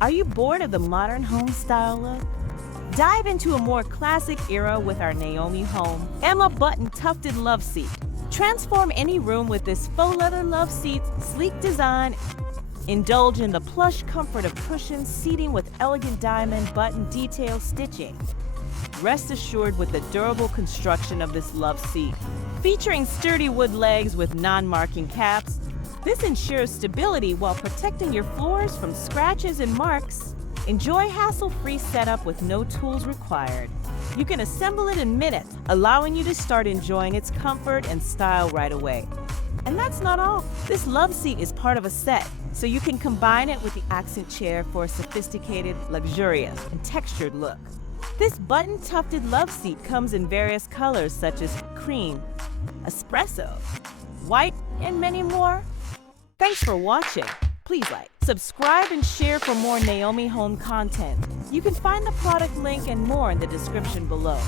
Are you bored of the modern home style look? Dive into a more classic era with our Naomi home Emma Button Tufted Loveseat. Transform any room with this faux leather Loveseat's sleek design. Indulge in the plush comfort of cushioned seating with elegant diamond button detail stitching. Rest assured with the durable construction of this Loveseat. Featuring sturdy wood legs with non-marking caps, this ensures stability while protecting your floors from scratches and marks. Enjoy hassle-free setup with no tools required. You can assemble it in minutes, allowing you to start enjoying its comfort and style right away. And that's not all. This Loveseat is part of a set, so you can combine it with the accent chair for a sophisticated, luxurious, and textured look. This button tufted Loveseat comes in various colors such as cream, espresso, white, and many more. Thanks for watching. Please like, subscribe, and share for more Naomi home content. You can find the product link and more in the description below.